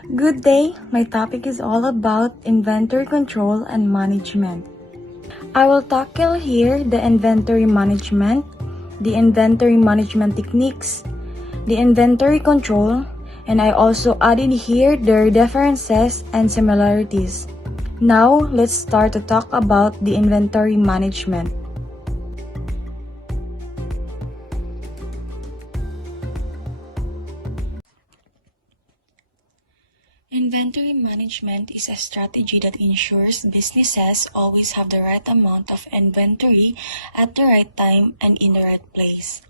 Good day, my topic is all about inventory control and management. I will tackle here the inventory management techniques, the inventory control, and I also added here their differences and similarities. Now, let's start to talk about the inventory management. Inventory management is a strategy that ensures businesses always have the right amount of inventory at the right time and in the right place.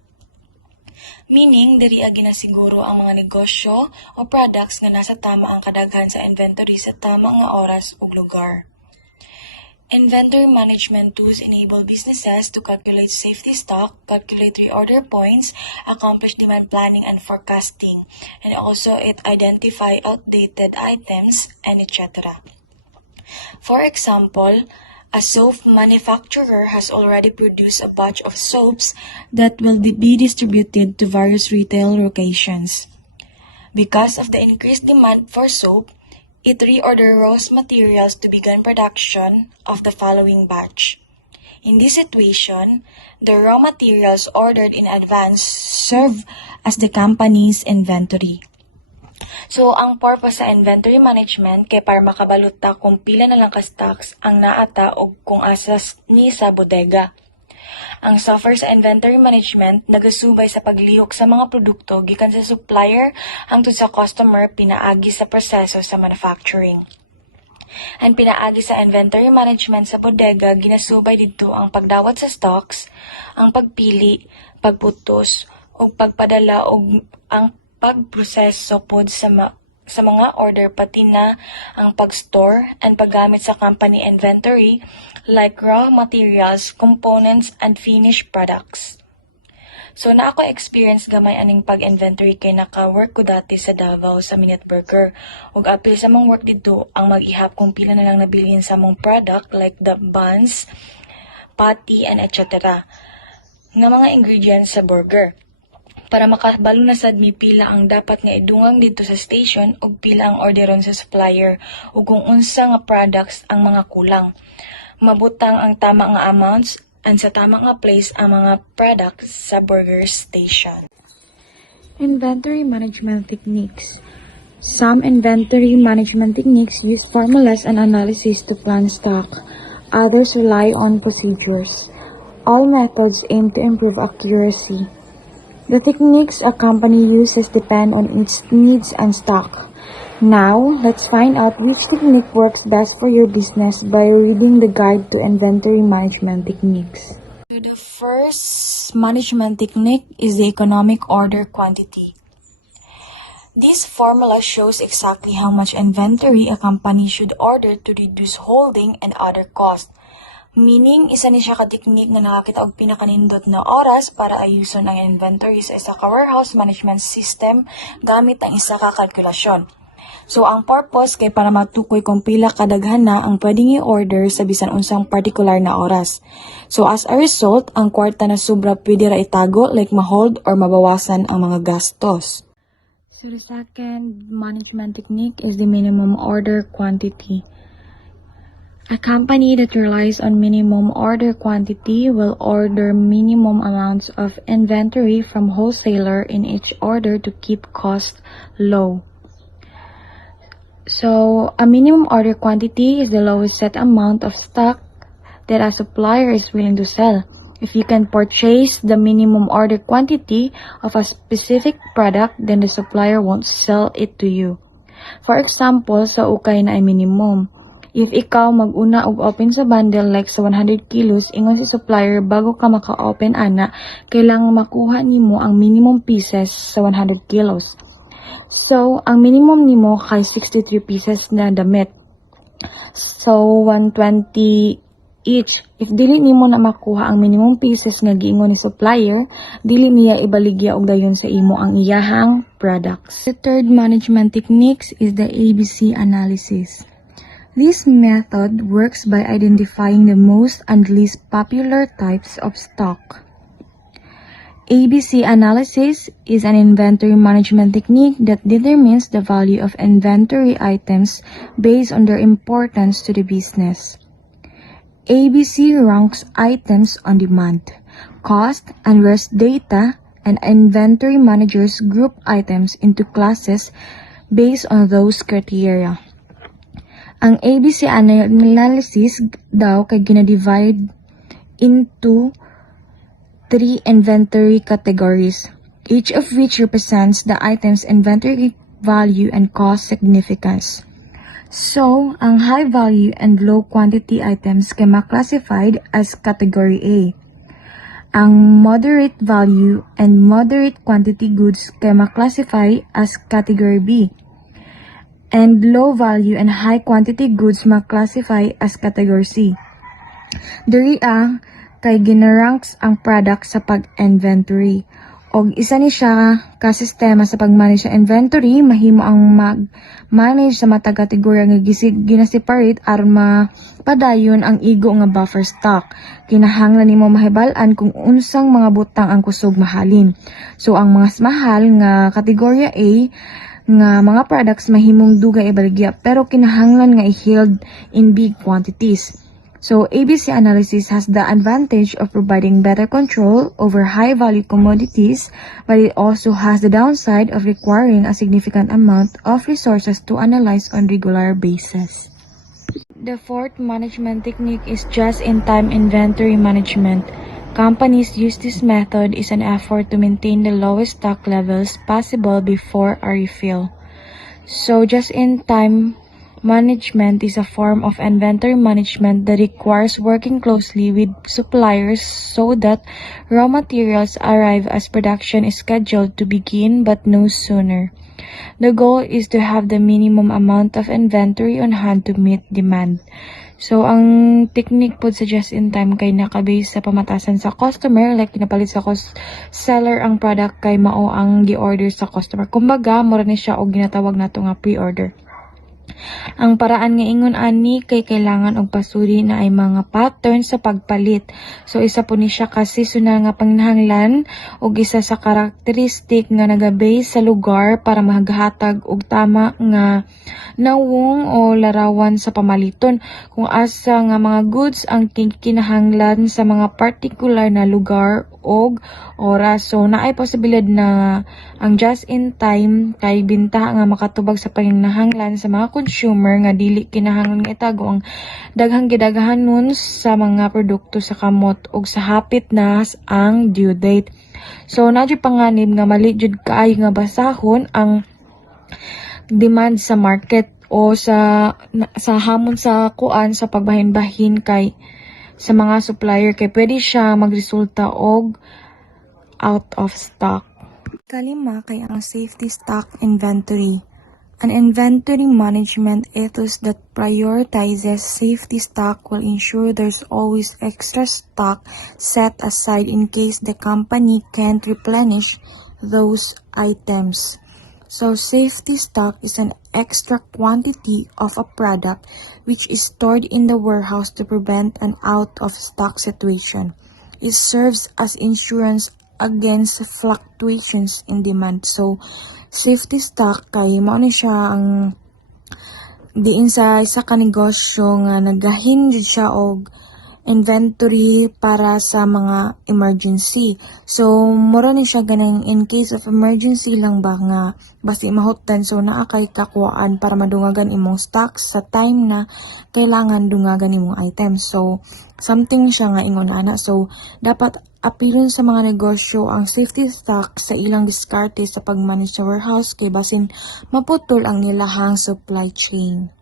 Meaning, diri ginasiguro ang mga negosyo o products nga nasa tama ang kadaghan sa inventory sa tama nga oras ug lugar. Inventory management tools enable businesses to calculate safety stock, calculate reorder points, accomplish demand planning and forecasting, and also it identify outdated items, and etc. For example, a soap manufacturer has already produced a batch of soaps that will be distributed to various retail locations. Because of the increased demand for soap, it reordered raw materials to begin production of the following batch. In this situation, the raw materials ordered in advance serve as the company's inventory. So, ang purpose sa inventory management kay para makabalot ta kung pila na lang ka stocks ang naata o kung asas ni sa bodega. Ang software sa inventory management nagasubay sa paglihok sa mga produkto gikan sa supplier hangtod sa customer pinaagi sa proseso sa manufacturing. Ang pinaagi sa inventory management sa bodega ginasubay didto ang pagdawat sa stocks, ang pagpili, pagputos, ug pagpadala ug ang pagproseso pod sa mga order pati na ang pag-store and paggamit sa company inventory like raw materials, components, and finished products. So, na ako experience gamay aning pag-inventory kay naka-work ko dati sa Davao sa Minute Burger. Ug apil sa mong work dito ang mag-ihap kung pila na lang nabilin sa mong product like the buns, patty, and etc. nga mga ingredients sa burger. Para makabalo na sad mi pila ang dapat nga idungang dito sa station ug pila ang orderon sa supplier ug kung unsa nga products ang mga kulang. Mabutang ang tama nga amounts and sa tama nga place ang mga products sa burger station. Inventory management techniques. Some inventory management techniques use formulas and analysis to plan stock. Others rely on procedures. All methods aim to improve accuracy. The techniques a company uses depend on its needs and stock. Now, let's find out which technique works best for your business by reading the guide to inventory management techniques. So the first management technique is the economic order quantity. This formula shows exactly how much inventory a company should order to reduce holding and other costs. Meaning, isa ni siya ka-technique na nakakita og pinakanindot na oras para ayuson ang inventory sa isa ka warehouse management system gamit ang isa ka kalkulasyon. So, ang purpose kay para matukoy kung pila kadaghan na ang pwedeng i-order sa bisan unsang particular na oras. So, as a result, ang kwarta na sobra pwede ra itago like ma-hold or mabawasan ang mga gastos. So, the second management technique is the minimum order quantity. A company that relies on minimum order quantity will order minimum amounts of inventory from wholesaler in each order to keep costs low. So, a minimum order quantity is the lowest set amount of stock that a supplier is willing to sell. If you can purchase the minimum order quantity of a specific product, then the supplier won't sell it to you. For example, sa ukay na ay minimum. If ikaw mag-una og open sa bundle like sa 100 kilos, ingon si supplier bago ka maka-open ana, kailangang makuha nimo ang minimum pieces sa 100 kilos. So, ang minimum nimo kay 63 pieces na damit. So, 120 each. If dili nimo na makuha ang minimum pieces nga giingon ni supplier, dili niya ibaligya og dayon sa imo ang iyahang products. The third management techniques is the ABC analysis. This method works by identifying the most and least popular types of stock. ABC analysis is an inventory management technique that determines the value of inventory items based on their importance to the business. ABC ranks items on demand, cost, and rest data, and inventory managers group items into classes based on those criteria. Ang ABC analysis daw kay gina-divide into 3 inventory categories, each of which represents the item's inventory value and cost significance. So, ang high value and low quantity items kay ma-classified as category A. Ang moderate value and moderate quantity goods kay ma-classify as category B. And low value and high quantity goods ma-classify as category C. Diri kay ginaranks ang product sa pag-inventory. Og isa ni siya ka sistema sa pag-manage sa inventory, mahimo ang mag-manage sa matag kategorya nga gina-separate aron mapadayon ang igo nga buffer stock. Kinahanglan nimo mahibal-an kung unsang mga butang ang kusog mahalin. So ang mga mahal nga kategorya A nga mga products mahimong dugay ibaligya pero kinahanglan nga i-held in big quantities. So, ABC analysis has the advantage of providing better control over high-value commodities, but it also has the downside of requiring a significant amount of resources to analyze on regular basis. The fourth management technique is just-in-time inventory management. Companies use this method as an effort to maintain the lowest stock levels possible before a refill. So, just-in-time management is a form of inventory management that requires working closely with suppliers so that raw materials arrive as production is scheduled to begin but no sooner. The goal is to have the minimum amount of inventory on hand to meet demand. So, ang technique po sa just-in-time kay nakabase sa pamatasan sa customer, like kinapalit sa seller ang product kay mao ang gi-order sa customer. Kumbaga, mura ni siya o ginatawag nato nga pre-order. Ang paraan nga ingon ani kay kailangan og pasuri na ay mga pattern sa pagpalit. So isa po ni siya ka seasonal nga panginahanglan ug isa sa karakteristik nga naga-base sa lugar para maghatag og tama nga nawong o larawan sa pamaliton kung asa nga mga goods ang kinahanglan sa mga particular na lugar og oras. So naay posibilidad na ang just in time kay binta nga makatubag sa panginahanglan sa mga consumer nga dili kinahanglan nga itago ang daghang gidaghan nun sa mga produkto sa kamot ug sa hapit na ang due date. So nadyo panganib nga mali jud kaayo nga basahon ang demand sa market o sa hamon sa kuan sa pagbahin-bahin kay sa mga supplier kay pwede siya magresulta og out of stock. Kalima kay ang safety stock inventory. An inventory management ethos that prioritizes safety stock will ensure there's always extra stock set aside in case the company can't replenish those items. So, safety stock is an extra quantity of a product which is stored in the warehouse to prevent an out-of-stock situation. It serves as insurance against fluctuations in demand. So, safety stock kay mao ni siya ang diin sa isa ka negosyo nga nagahinid siya og inventory para sa mga emergency. So, mura ni siya ganang in case of emergency lang ba nga basi mahutan. So, naa kay kakuhaan para madungagan imong stock sa time na kailangan dungagan imong items. So, something siya nga ingon ana. So, dapat apilon sa mga negosyo ang safety stock sa ilang diskarte sa pagmanage sa warehouse kay basin maputol ang nilahang supply chain.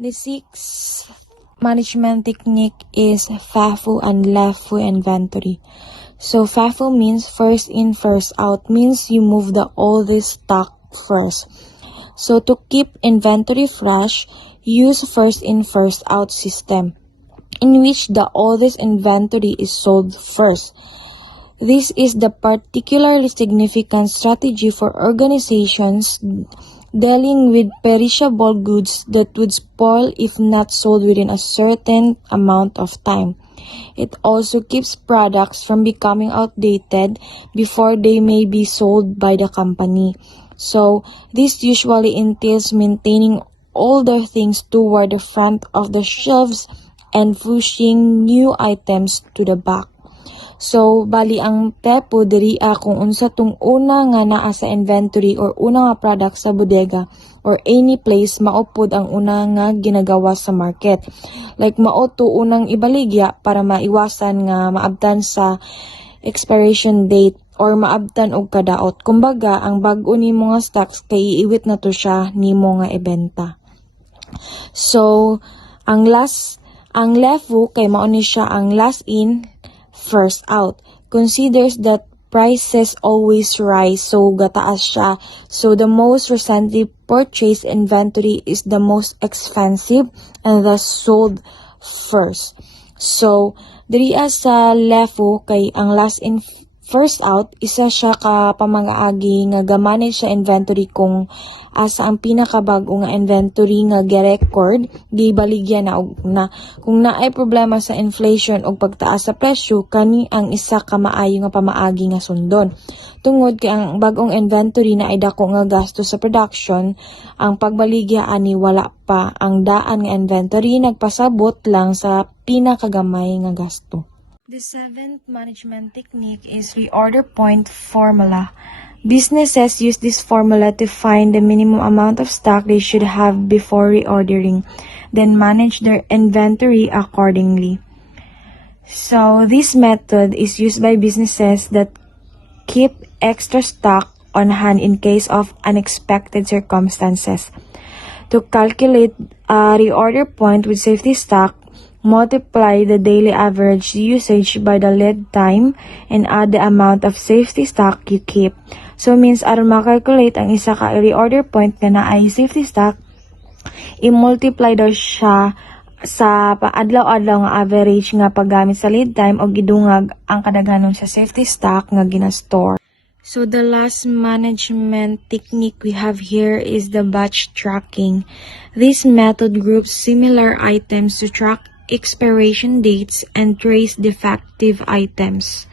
The sixth management technique is FAFO and LAFO inventory. So FAFO means first in, first out, means you move the oldest stock first. So to keep inventory fresh, use first in, first out system, in which the oldest inventory is sold first. This is the particularly significant strategy for organizations dealing with perishable goods that would spoil if not sold within a certain amount of time. It also keeps products from becoming outdated before they may be sold by the company. So, this usually entails maintaining older things toward the front of the shelves and pushing new items to the back. So, bali ang tepo diri kung unsa tong una nga naa sa inventory or una nga product sa bodega or any place maupod ang una nga ginagawa sa market. Like mao to unang ibaligya para maiwasan nga maabtan sa expiration date or maabtan og kadaot. Kumbaga, ang bag-o nimo nga stocks kay iiwit na to siya nimo nga ibenta. So, ang LEFO kay mao ni siya ang last in first out. Considers that prices always rise, so gataas siya. So the most recently purchased inventory is the most expensive and thus sold first. So diri sa LEFO kay ang last in first out, isa siya ka pamang-agi nga ga-manage sa inventory kung asa ang pinakabago nga inventory nga gi-record, gibaligya na og na. Kung naay problema sa inflation o pagtaas sa presyo, kani ang isa ka maayo nga pamaagi nga sundon. Tungod kay ang bagong inventory na ay dako nga gasto sa production, ang pagbaligya ani wala pa. Ang daan nga inventory nagpasabot lang sa pinakagamay nga gasto. The seventh management technique is reorder point formula. Businesses use this formula to find the minimum amount of stock they should have before reordering, then manage their inventory accordingly. So, this method is used by businesses that keep extra stock on hand in case of unexpected circumstances. To calculate a reorder point with safety stock, multiply the daily average usage by the lead time and add the amount of safety stock you keep. So means aron makalculate ang isa ka reorder point nga naay safety stock, i-multiply daw siya sa paadlaw-adlaw nga average nga paggamit sa lead time o gidungag ang kadaghanon sa safety stock nga ginastore. So the last management technique we have here is the batch tracking. This method groups similar items to track expiration dates and trace defective items.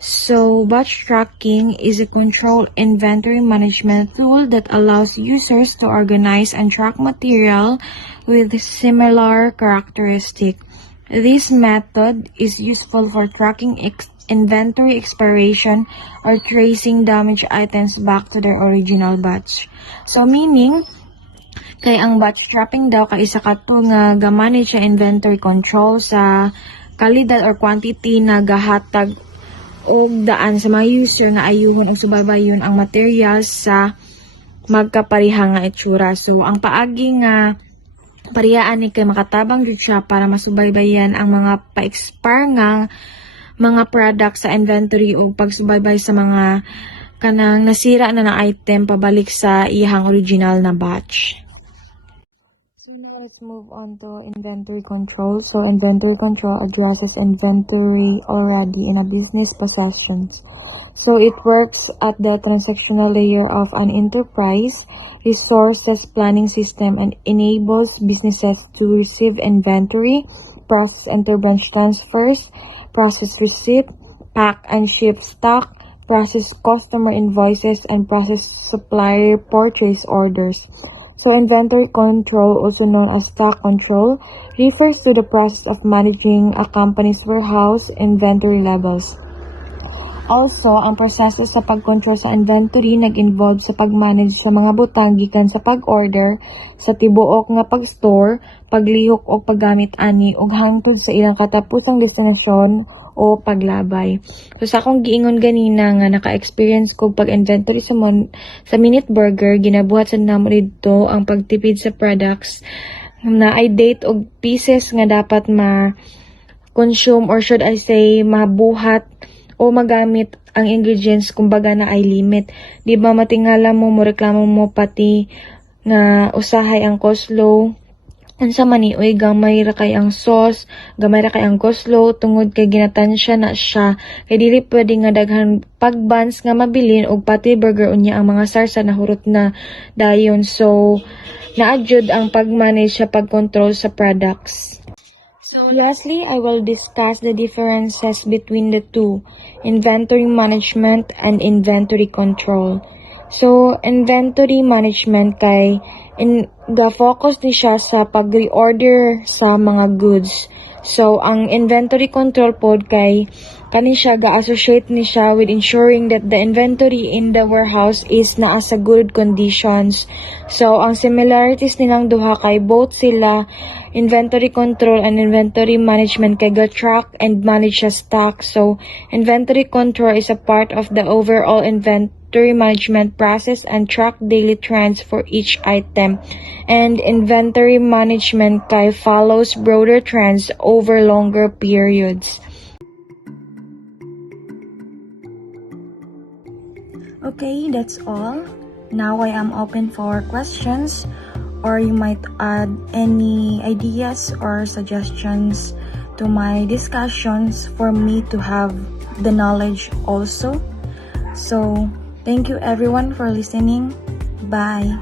So, batch tracking is a controlled inventory management tool that allows users to organize and track material with similar characteristics. This method is useful for tracking inventory expiration or tracing damaged items back to their original batch. So, meaning, kay ang batch tracking daw kay isa ka tool nga ga-manage sa inventory control sa kalidad or quantity na gahatag og daan sa mga user nga ayuhon og subaybayon ang materials sa magkapareha nga itsura. So ang paagi nga parehaan ni kay makatabang jud siya para masubaybayan ang mga pa-expire nga mga product sa inventory o pagsubaybay sa mga kanang nasira na item pabalik sa iyang original na batch. Let's move on to inventory control. So, inventory control addresses inventory already in a business possessions. So, it works at the transactional layer of an enterprise, resources planning system, and enables businesses to receive inventory, process interbench transfers, process receipt, pack and ship stock, process customer invoices, and process supplier purchase orders. So, inventory control, also known as stock control, refers to the process of managing a company's warehouse inventory levels. Also, ang proseso sa pag-control sa inventory nag-involve sa pag-manage sa mga butang gikan sa pag-order, sa tibuok nga pag-store, paglihok o paggamit ani ug hangtod sa ilang katapusang destinasyon o paglabay. So sa akong giingon ganina nga naka-experience ko pag-inventory sa Minute Burger, ginabuhat sa namo dito ang pagtipid sa products na ay date og pieces nga dapat ma-consume or should I say mabuhat o magamit ang ingredients kumbaga na ay limit. Di ba matingala mo reklamo mo pati nga usahay ang coleslaw. Unsa man ni oy gamay ra kay ang sauce, gamay ra kay ang coleslaw tungod kay ginatansya na siya. Kay dili pwede nga daghan pag-buns nga mabilin og pati burger unya ang mga sarsa na hurot na dayon. So naadjud ang pag-manage sa pag-control sa products. So lastly, I will discuss the differences between the two, inventory management and inventory control. So, inventory management kay ga-focus ni siya sa pag-reorder sa mga goods. So, ang inventory control pod kay kani siya ga-associate ni siya with ensuring that the inventory in the warehouse is naa sa good conditions. So, ang similarities nilang duha kay both sila inventory control and inventory management kay ga-track and manage sa stock. So, inventory control is a part of the overall inventory management process and track daily trends for each item. And inventory management kay follows broader trends over longer periods. Okay, that's all. Now I am open for questions, or you might add any ideas or suggestions to my discussions for me to have the knowledge also. So, thank you everyone for listening. Bye.